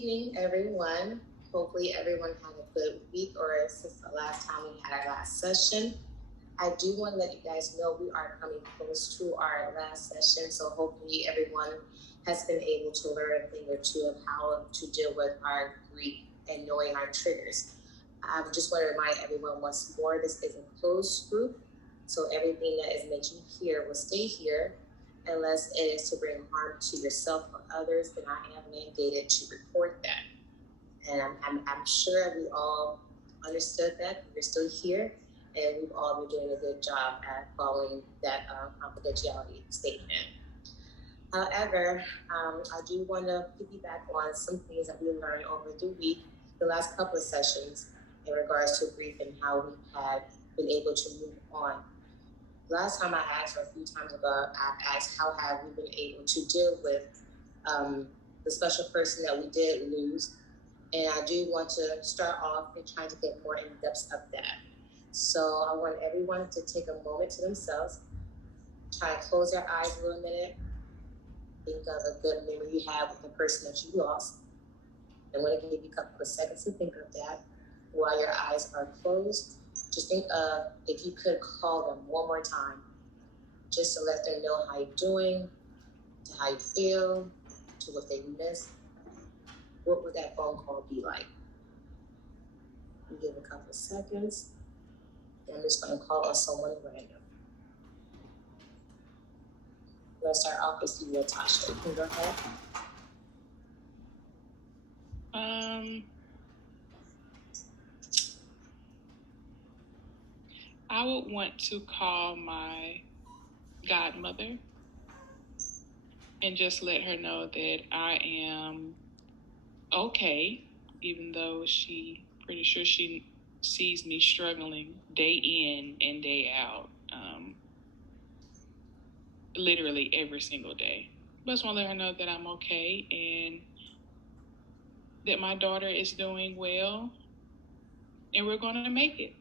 Evening, everyone. Hopefully, everyone had a good week or since the last time we had our last session. I do want to let you guys know we are coming close to our last session, so hopefully, everyone has been able to learn a thing or two of how to deal with our grief and knowing our triggers. I just want to remind everyone once more this is a closed group, so everything that is mentioned here will stay here unless it is to bring harm to yourself or others, then I am mandated to report that. And I'm sure we all understood that. We're still here, and we've all been doing a good job at following that confidentiality statement. However, I do want to piggyback on some things that we learned over the week, the last couple of sessions, in regards to grief and how we had been able to move on. Last time I asked, or a few times ago, I asked how have we been able to deal with the special person that we did lose, and I do want to start off and trying to get more in depth of that. So I want everyone to take a moment to themselves, try to close their eyes a little minute, think of a good memory you have with the person that you lost. I'm going to give you a couple of seconds to think of that while your eyes are closed. Just think of if you could call them one more time, just to let them know how you're doing, to how you feel, to what they miss. What would that phone call be like? You give a couple of seconds. And I'm just going to call on someone random. Let's start off with you, Natasha. You can go ahead. I would want to call my godmother and just let her know that I am okay, even though pretty sure she sees me struggling day in and day out, literally every single day. But I just want to let her know that I'm okay and that my daughter is doing well and we're going to make it.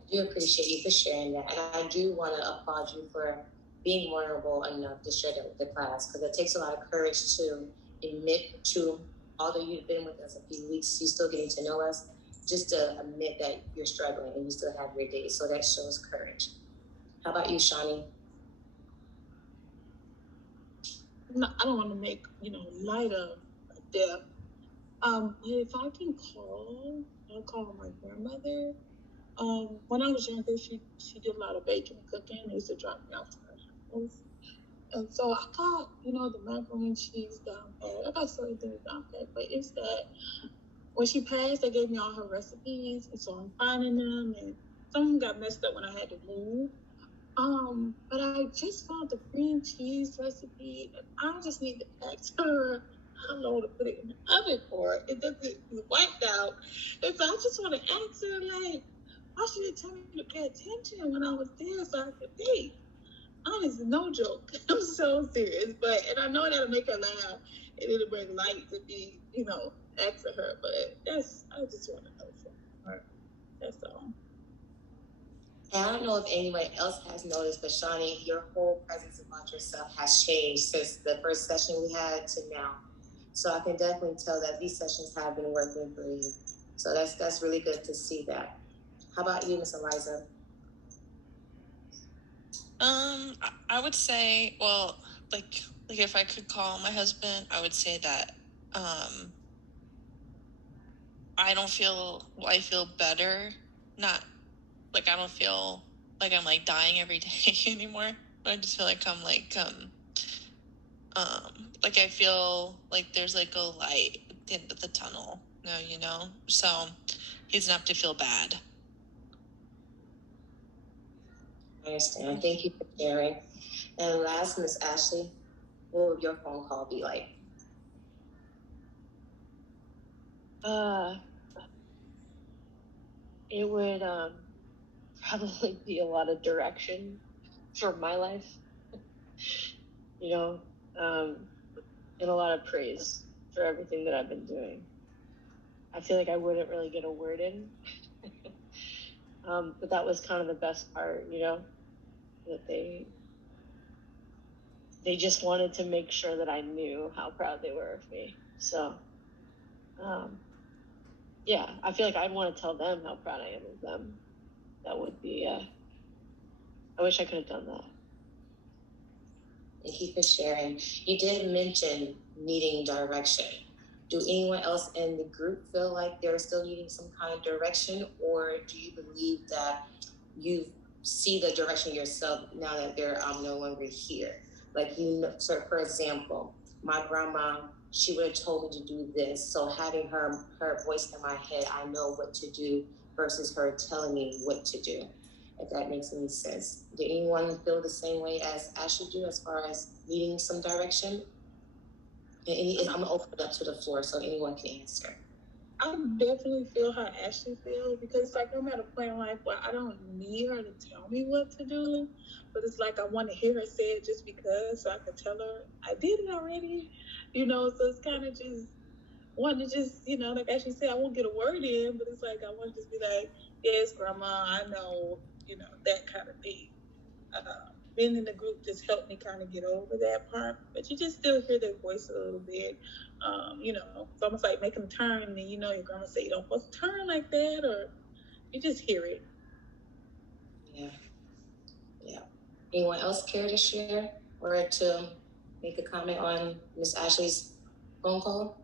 I do appreciate you for sharing that, and I do want to applaud you for being vulnerable enough to share that with the class, because it takes a lot of courage to admit to, although you've been with us a few weeks, you're still getting to know us, just to admit that you're struggling and you still have your days. So that shows courage. How about you, Shawnee? No, I don't want to make light of death. If I can I'll call my grandmother. When I was younger, she did a lot of baking and cooking. They used to drop me off to her house. And so I got, the macaroni and cheese down pat. I got certain things down pat, but it's that when she passed, they gave me all her recipes, and so I'm finding them, and some of them got messed up when I had to move. But I just found the cream cheese recipe, and I just need to ask her how long to put it in the oven for. It doesn't get wiped out, and so I just want to ask her, like, why she didn't tell me to pay attention when I was there so I could bake? Honestly, no joke. I'm so serious, and I know that'll make her laugh, and it'll bring light to be, asking her. But I just want to know from her. That's all. And I don't know if anyone else has noticed, but Shawnee, your whole presence about yourself has changed since the first session we had to now. So I can definitely tell that these sessions have been working for you. So that's really good to see that. How about you, Miss Eliza? I would say, well, like if I could call my husband, I would say that I feel better. Not like I don't feel like I'm like dying every day anymore. But I just feel like I'm like I feel like there's like a light at the end of the tunnel now, so he doesn't have to feel bad. I understand. Thank you for sharing. And last, Miss Ashley, what would your phone call be like? It would probably be a lot of direction for my life, and a lot of praise for everything that I've been doing. I feel like I wouldn't really get a word in, but that was kind of the best part, that they just wanted to make sure that I knew how proud they were of me. So, yeah, I feel like I'd want to tell them how proud I am of them. That would be, I wish I could have done that. Thank you for sharing. You did mention needing direction. Do anyone else in the group feel like they're still needing some kind of direction, or do you believe that you see the direction yourself now that they're no longer here? Like, you know, so for example, my grandma, she would have told me to do this. So having her voice in my head, I know what to do versus her telling me what to do, if that makes any sense. Do anyone feel the same way as Ashley do as far as needing some direction? And I'm gonna open it up to the floor so anyone can answer. I definitely feel how Ashley feels because, like, I'm at a point in life where I don't need her to tell me what to do, but it's like I want to hear her say it just because, so I can tell her I did it already, you know. So it's kind of just want to just, you know, like Ashley said, I won't get a word in, but it's like I want to just be like, yes, Grandma, I know, you know, that kind of thing. Being in the group just helped me kind of get over that part, but you just still hear their voice a little bit. You know, it's almost like making a turn, and you know your grandma say you don't supposed to turn like that, or you just hear it. Yeah. Anyone else care to share or to make a comment on Miss Ashley's phone call?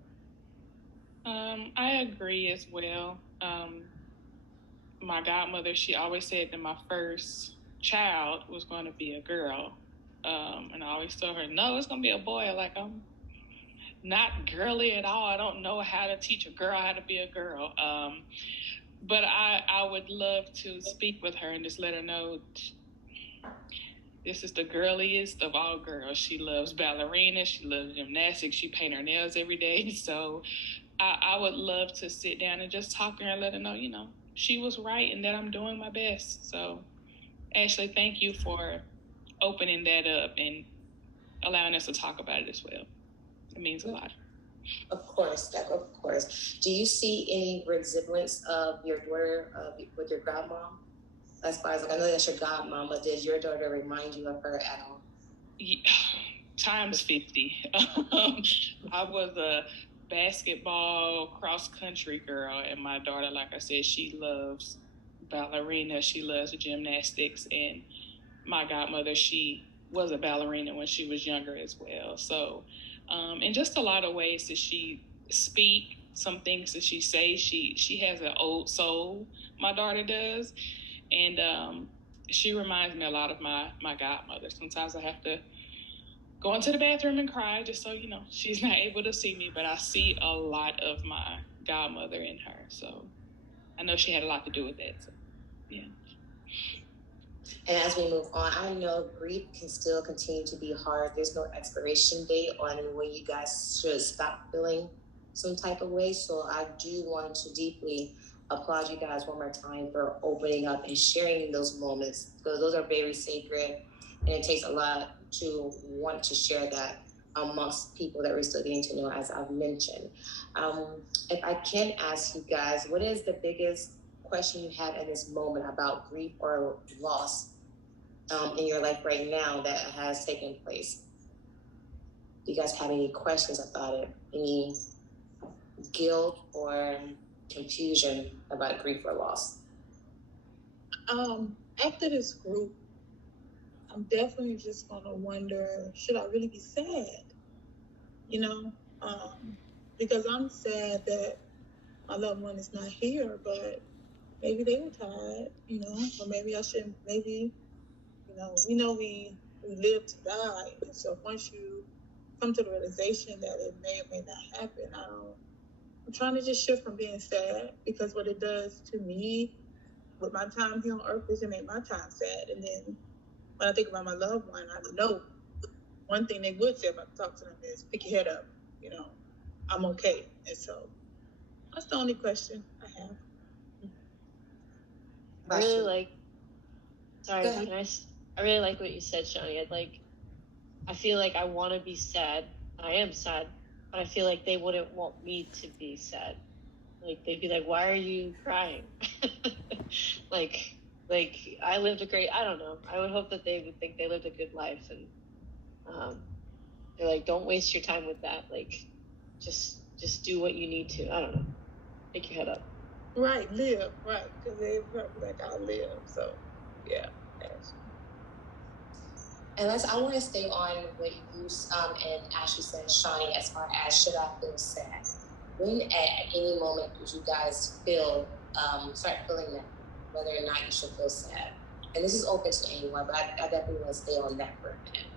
I agree as well. My godmother, she always said that my first child was going to be a girl. And I always told her, no, it's going to be a boy. Like, I'm not girly at all. I don't know how to teach a girl how to be a girl. But I would love to speak with her and just let her know this is the girliest of all girls. She loves ballerina. She loves gymnastics. She paints her nails every day. So I would love to sit down and just talk to her and let her know, you know, she was right and that I'm doing my best. So, Ashley, thank you for opening that up and allowing us to talk about it as well. It means a lot. Of course, Steph, of course. Do you see any resemblance of your daughter with your godmom? As far as, like, I know that's your godmom, but did your daughter remind you of her at all? Yeah, times 50. I was a basketball cross country girl, and my daughter, like I said, she loves ballerina, she loves gymnastics, and my godmother, she was a ballerina when she was younger as well. So in just a lot of ways that she speak, some things that she say, she has an old soul, my daughter does, and she reminds me a lot of my godmother. Sometimes I have to go into the bathroom and cry just so, you know, she's not able to see me, but I see a lot of my godmother in her. So I know she had a lot to do with that. So, yeah. And as we move on, I know grief can still continue to be hard. There's no expiration date on when you guys should stop feeling some type of way. So I do want to deeply applaud you guys one more time for opening up and sharing those moments, because those are very sacred, and it takes a lot to want to share that amongst people that we're still getting to know, as I've mentioned. If I can ask you guys, what is the biggest question you have in this moment about grief or loss in your life right now that has taken place? Do you guys have any questions about it? Any guilt or confusion about grief or loss? After this group, I'm definitely just gonna wonder, should I really be sad? You know, because I'm sad that my loved one is not here, but maybe they were tired, you know, or maybe I shouldn't, maybe, you know, we live to die. And so once you come to the realization that it may or may not happen, I'm trying to just shift from being sad, because what it does to me with my time here on earth is it make my time sad. And then when I think about my loved one, I know one thing they would say if I talk to them is, pick your head up, you know, I'm okay. And so that's the only question I have. I really like, sorry, I really like what you said, Shani. I feel like I want to be sad. I am sad, but I feel like they wouldn't want me to be sad. Like, they'd be like, why are you crying? like I lived I don't know. I would hope that they would think they lived a good life, and they're like, don't waste your time with that. Like, just just do what you need to. I don't know. Pick your head up. Right, live, right, because they probably like I live, so yeah. And I want to stay on what you and Ashley said, Shawnee, as far as should I feel sad? When at any moment would you guys feel start feeling that, whether or not you should feel sad? And this is open to anyone, but I definitely want to stay on that for a minute.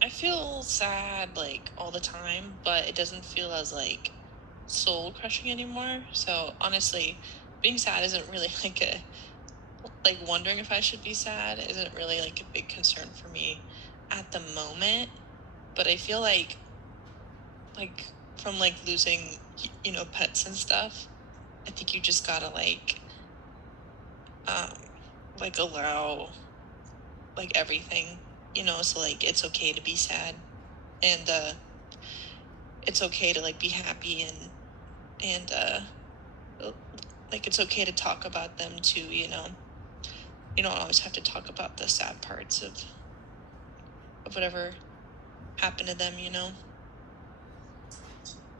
I feel sad like all the time, but it doesn't feel as like soul crushing anymore. So honestly, being sad isn't really like wondering if I should be sad isn't really like a big concern for me at the moment. But I feel like from like losing, pets and stuff, I think you just gotta like allow like everything, so like it's okay to be sad, and it's okay to like be happy, and like it's okay to talk about them too. You don't always have to talk about the sad parts of whatever happened to them,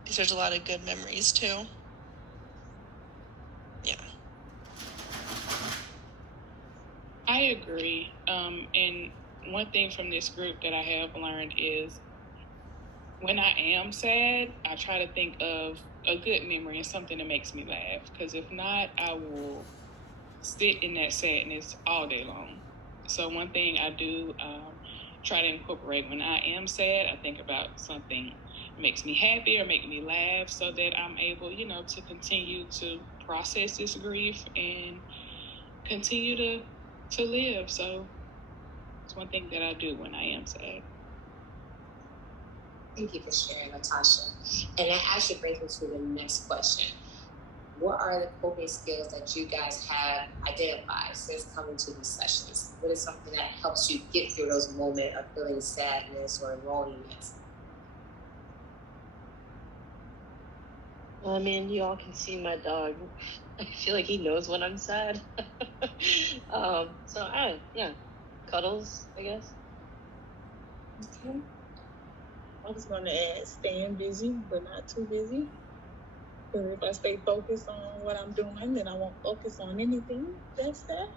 because there's a lot of good memories too. Yeah. I agree. And one thing from this group that I have learned is when I am sad, I try to think of a good memory and something that makes me laugh. Because if not, I will sit in that sadness all day long. So one thing I do try to incorporate when I am sad, I think about something that makes me happy or make me laugh, so that I'm able, to continue to process this grief and continue to live. So it's one thing that I do when I am sad. Thank you for sharing, Natasha. And that actually brings me to the next question. What are the coping skills that you guys have identified since coming to these sessions? What is something that helps you get through those moments of feeling sadness or loneliness? I mean, you all can see my dog. I feel like he knows when I'm sad. Cuddles, I guess. Okay. I was going to add staying busy, but not too busy. Because if I stay focused on what I'm doing, then I won't focus on anything. That's that.